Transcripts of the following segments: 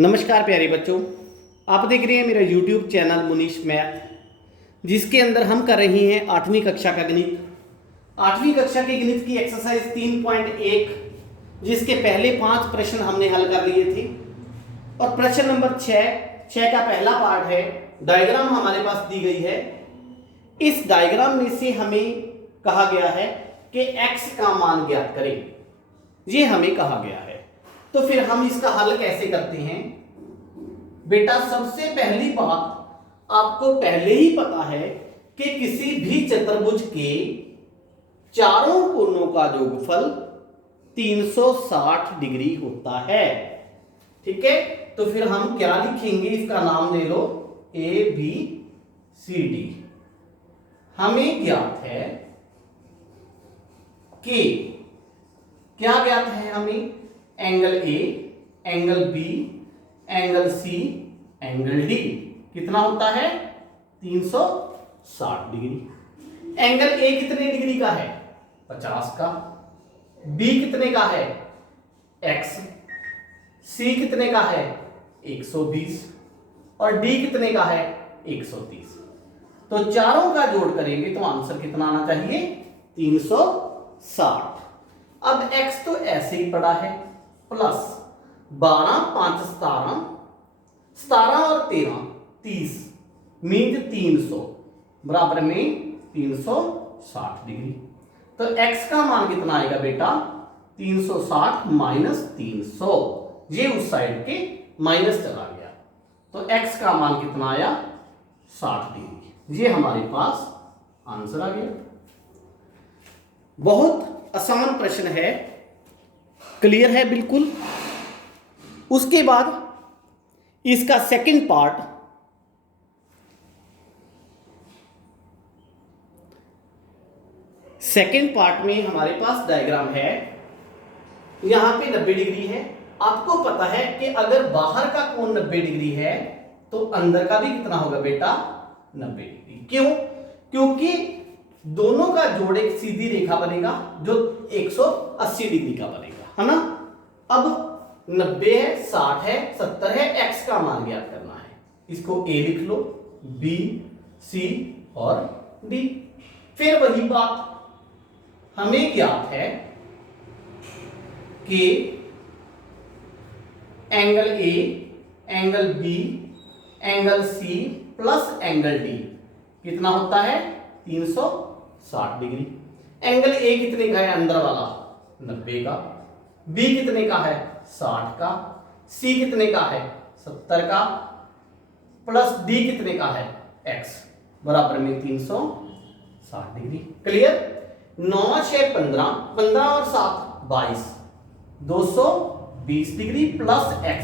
नमस्कार प्यारे बच्चों, आप देख रहे हैं मेरा YouTube चैनल मुनीश मैथ, जिसके अंदर हम कर रहे हैं 8वीं कक्षा का गणित। 8वीं कक्षा के गणित की एक्सरसाइज 3.1, जिसके पहले 5 प्रश्न हमने हल कर लिए थे। और प्रश्न नंबर 6 का पहला पार्ट है, डायग्राम हमारे पास दी गई है। इस डायग्राम में से हमें कहा गया है कि x का मान ज्ञात करें, ये हमें कहा गया है। तो फिर हम इसका हल कैसे करते हैं? बेटा, सबसे पहली बात, आपको पहले ही पता है कि किसी भी चतुर्भुज के चारों कोनों का योगफल 360 डिग्री होता है। ठीक है, तो फिर हम क्या लिखेंगे? इसका नाम ले लो ABCD। हमें ज्ञात है कि क्या ज्ञात है हमें? Angle A, angle B, angle C, angle D कितना होता है? 360 डिग्री। एंगल A कितने डिग्री का है? 50 का। B कितने का है? X। C कितने का है? 120। और D कितने का है? 130। तो चारों का जोड़ करेंगे तो आंसर कितना आना चाहिए? 360। अब x तो ऐसे ही पड़ा है, प्लस 12 5 17, 17 और 13 30, मीन 300 बराबर में 360 डिग्री। तो x का मान कितना आएगा बेटा? 360 माइनस 300, ये उस साइड के माइनस चला गया, तो x का मान कितना आया? 60 डिग्री। ये हमारे पास आंसर आ गया। बहुत आसान प्रश्न है, क्लियर है बिल्कुल। उसके बाद इसका सेकंड पार्ट, में हमारे पास डायग्राम है। यहां पे 90 डिग्री है। आपको पता है कि अगर बाहर का कोण 90 डिग्री है तो अंदर का भी कितना होगा बेटा? 90 डिग्री। क्यों? क्योंकि दोनों का जोड़ एक सीधी रेखा बनेगा जो 180 डिग्री का बनेगा, है ना। अब 90 है, 60 है, 70 है, x का मान ज्ञात करना है। इसको a लिख लो, b, c और d। फिर वही बात, हमें ज्ञात है कि angle a, angle b, angle c plus angle d कितना होता है? 360 डिग्री। एंगल A कितने का है? अंदर वाला 90 का। B कितने का है? 60 का। C कितने का है? 70 का। प्लस D कितने का है? X बराबर में 360 डिग्री। क्लियर? 9 6 15, 15 और 7 22, 220 डिग्री प्लस x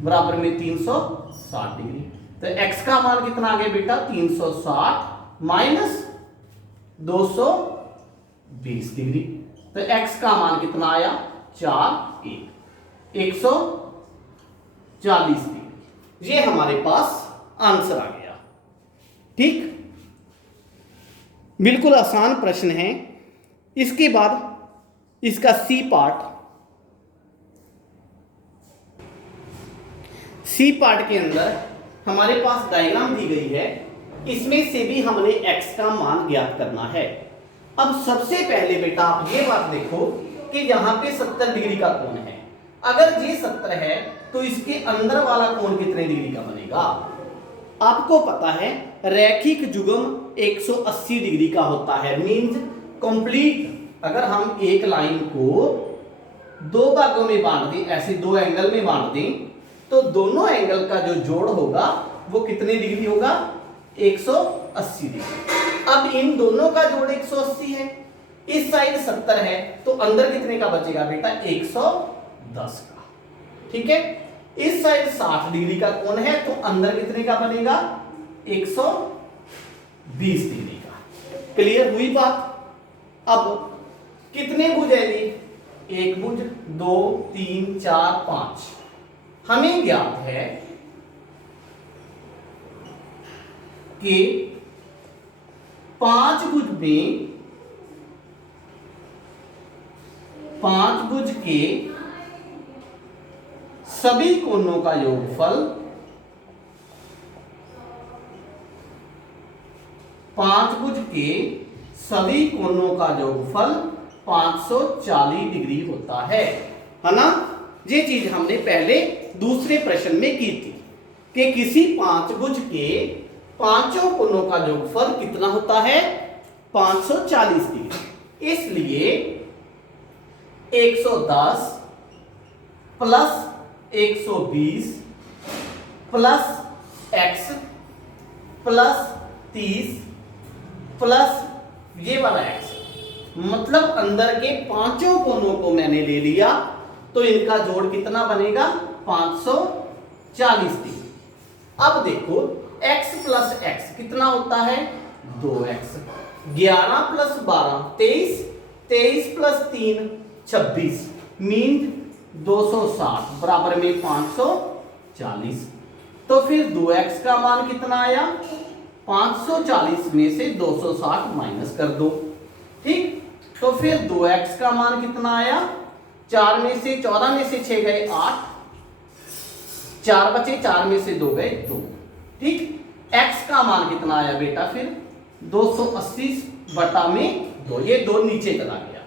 बराबर में 360 डिग्री। तो x का मान कितना आ गया बेटा? 360 माइनस 220 डिग्री। तो x का मान कितना आया? 140 डिग्री। ये हमारे पास आंसर आ गया। ठीक, बिल्कुल आसान प्रश्न है। इसके बाद इसका सी पार्ट के अंदर हमारे पास डायग्राम दी गई है। इसमें से भी हमने x का मान ज्ञात करना है। अब सबसे पहले बेटा आप ये बात देखो कि यहां पे 70 डिग्री का कोण है। अगर ये 70 है तो इसके अंदर वाला कोण कितने डिग्री का बनेगा? आपको पता है रैखिक जुग्म 180 डिग्री का होता है, मींस कंप्लीट। अगर हम एक लाइन को दो भागों में बांट दें, ऐसे दो एंगल में बांट दें, तो दोनों एंगल का जो जोड़ होगा वो कितने डिग्री होगा? 180 डिग्री। अब इन दोनों का जोड़ 180 है, इस साइड 70 है, तो अंदर कितने का बचेगा बेटा? 110 का। ठीक है, इस साइड 60 डिग्री का कोण है, तो अंदर कितने का बनेगा? 120 डिग्री का। क्लियर हुई बात? अब कितने भुज है ये? एक भुज, 2 3 4 5। हमें ज्ञात है कि 5 भुज के सभी कोणों का योगफल 5 भुज के सभी कोणों का योगफल 540 डिग्री होता है ना। ये चीज हमने पहले दूसरे प्रश्न में की थी कि किसी 5 भुज के पांचों कोणों का योगफल कितना होता है 540 डिग्री। इसलिए 110 plus 120 plus x plus 30 plus ये वाला x, मतलब अंदर के पांचों कोणों को मैंने ले लिया तो इनका जोड़ कितना बनेगा 540 डिग्री। अब देखो x प्लस x कितना होता है 2x, 11 प्लस 12 23, 23 प्लस 3 26 मीन 260 बराबर में 540। तो फिर 2x का मान कितना आया 540 में से 260 माइनस कर दो, ठीक। तो फिर 2x का मान कितना आया 4 में से 14 में से 6 गए 8, 4 बचे 4 में से 2 गए 2, ठीक। x का मान कितना आया बेटा फिर 280 बटा में 2, ये 2 नीचे चला गया,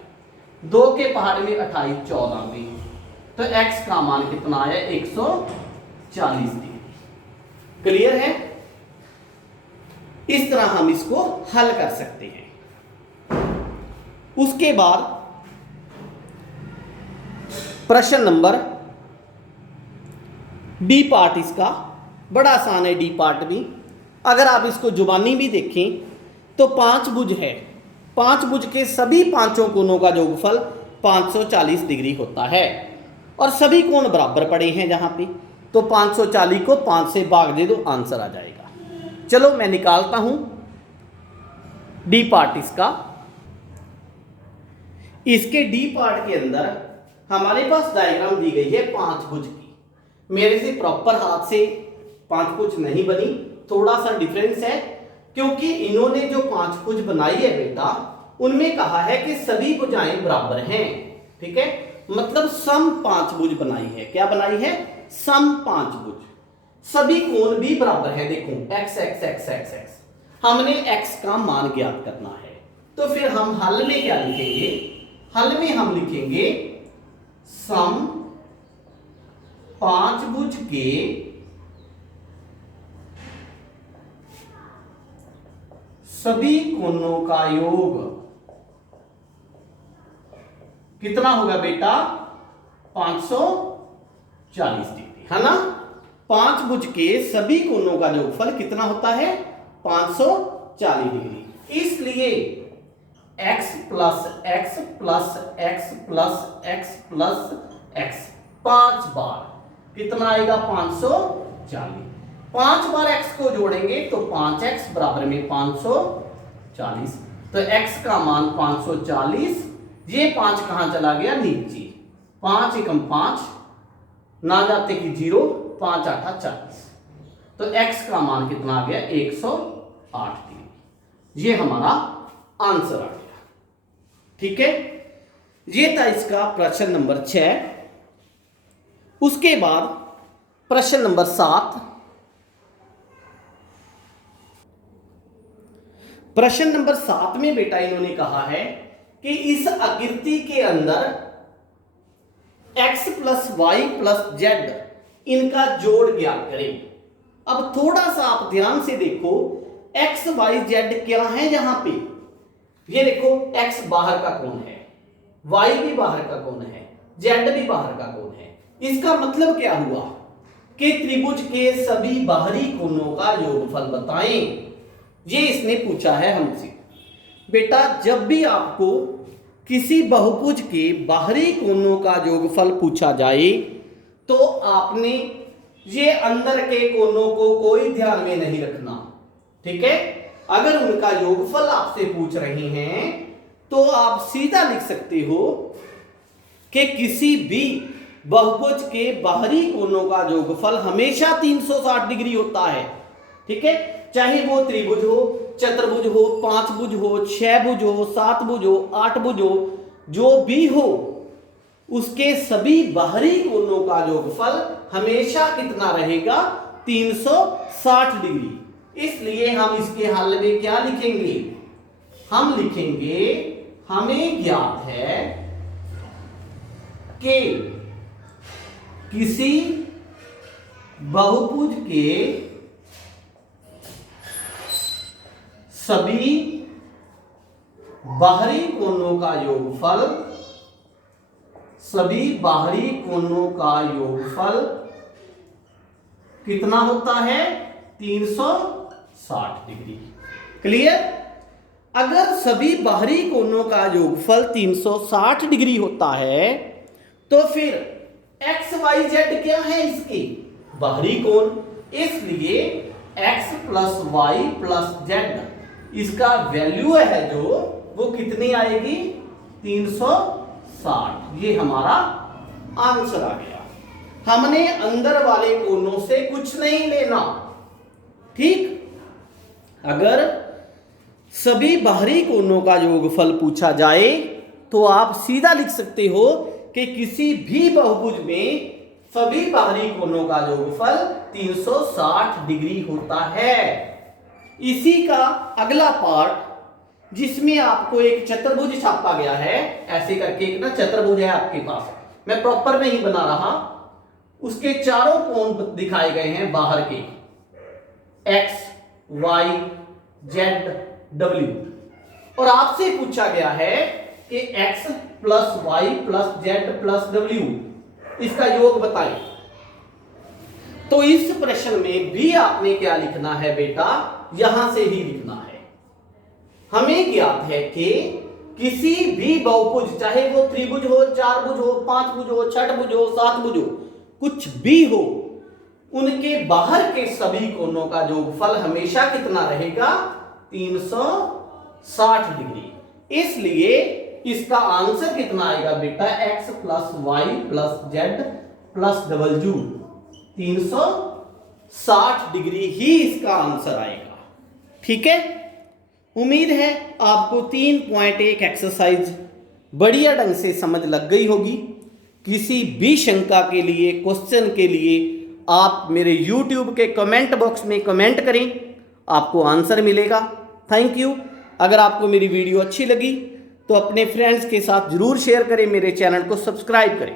2 के पहाड़ में 28 14 में, तो x का मान कितना आया 140 डिग्री। क्लियर है। इस तरह हम इसको हल कर सकते हैं। उसके बाद प्रश्न नंबर डी पार्ट, इसका बड़ा आसान है डी पार्ट भी। अगर आप इसको जुबानी भी देखें तो 5 भुज है, 5 भुज के सभी पांचों कोणों का योगफल 540 डिग्री होता है और सभी कोण बराबर पड़े हैं जहां पे, तो 540 को 5 से भाग दे दो आंसर आ जाएगा। चलो मैं निकालता हूं डी पार्ट इसका। इसके डी पार्ट के अंदर हमारे पास डायग्राम दी गई है 5 भुज की। मेरे से प्रॉपर हाथ से 5 भुज नहीं बनी, थोड़ा सा डिफरेंस है क्योंकि इन्होंने जो 5 भुज बनाई है बेटा उनमें कहा है कि सभी भुजाएं बराबर हैं, ठीक है, मतलब सम 5 भुज बनाई है। क्या बनाई है सम 5 भुज, सभी कोण भी बराबर है। देखो x x x x x, हमने x का मान ज्ञात करना है, तो फिर हम हल में क्या लिखेंगे, हल में हम लिखेंगे सम 5 भुज के सभी कोणों का योग कितना होगा बेटा 540 डिग्री, है ना। 5 भुज के सभी कोणों का योगफल कितना होता है 540 डिग्री। इसलिए x plus x plus x plus x plus x 5 बार कितना आएगा 540। 5 बार x को जोड़ेंगे तो 5x बराबर में 540, तो x का मान 540, ये 5 कहां चला गया नीचे, 5 एकम 5 ना जाते कि 0, 5 8 40, तो x का मान कितना आ गया 108 डिग्री। ये हमारा आंसर आ गया, ठीक है। ये था इसका प्रश्न नंबर 6। उसके बाद प्रश्न नंबर 7। प्रश्न नंबर 7 में बेटा इन्होंने कहा है कि इस आकृति के अंदर x plus Y plus Z इनका जोड़ ज्ञात करें। अब थोड़ा सा आप ध्यान से देखो x y z क्या है यहां पे, ये देखो x बाहर का कोण है, y भी बाहर का कोण है, z भी बाहर का कोण है। इसका मतलब क्या हुआ कि त्रिभुज के सभी बाहरी कोणों का योगफल बताएं। ये इसने पूछा है हमसे। बेटा जब भी आपको किसी बहुभुज के बाहरी कोणों का योगफल पूछा जाए तो आपने ये अंदर के कोणों को कोई ध्यान में नहीं रखना, ठीक है। अगर उनका योगफल आपसे पूछ रहे हैं तो आप सीधा लिख सकते हो कि किसी भी बहुभुज के बाहरी कोणों का योगफल हमेशा 360 डिग्री होता है, ठीक है। चाहे वो त्रिभुज हो, चतुर्भुज हो, 5 भुज हो, 6 भुज हो, 7 भुज हो, 8 भुज हो, जो भी हो उसके सभी बाहरी कोणों का योगफल हमेशा कितना रहेगा? 360 डिग्री। इसलिए हम इसके हल में क्या लिखेंगे? हम लिखेंगे हमें ज्ञात है कि किसी बहुभुज के सभी बाहरी कोणों का योगफल, सभी बाहरी कोणों का योगफल कितना होता है? 360 डिग्री। क्लियर? अगर सभी बाहरी कोणों का योगफल 360 डिग्री होता है तो फिर एक्स वाई जेड क्या है? इसके बाहरी कोण। इसलिए x plus Y plus Z इसका वैल्यू है जो वो कितनी आएगी? 360। ये हमारा आंसर आ गया। हमने अंदर वाले कोणों से कुछ नहीं लेना। ठीक? अगर सभी बाहरी कोणों का योगफल पूछा जाए तो आप सीधा लिख सकते हो कि किसी भी बहुभुज में सभी बाहरी कोणों का योगफल 360 डिग्री होता है। इसी का अगला पार्ट जिसमें आपको एक चतुर्भुज छापा गया है, ऐसे करके एक ना चतुर्भुज है आपके पास, मैं प्रॉपर नहीं बना रहा, उसके चारों कोण दिखाए गए हैं बाहर के, x, y, z, w, और आपसे पूछा गया है कि x plus Y plus Z plus W इसका योग बताएं। तो इस प्रश्न में भी आपने क्या लिखना है बेटा? यहां से ही लिखना है। हमें ज्ञात है कि किसी भी बहुभुज, चाहे वो त्रिभुज हो, चारभुज हो, पांचभुज हो, छठभुज हो, सातभुज हो, कुछ भी हो, उनके बाहर के सभी कोणों का योगफल हमेशा कितना रहेगा? 360 डिग्री। इसलिए इसका आंसर कितना आएगा बेटा? x plus Y plus Z plus W, 360 degree ही इसका आंसर आएगा। ठीक है? उम्मीद है आपको 3.1 एक्सरसाइज बढ़िया ढंग से समझ लग गई होगी। किसी भी शंका के लिए, क्वेश्चन के लिए आप मेरे YouTube के कमेंट बॉक्स में कमेंट करें, आपको आंसर मिलेगा। Thank you. अगर आपको मेरी वीडियो अच्छी लगी तो अपने फ्रेंड्स के साथ जरूर शेयर करें, मेरे चैनल को सब्सक्राइब करें।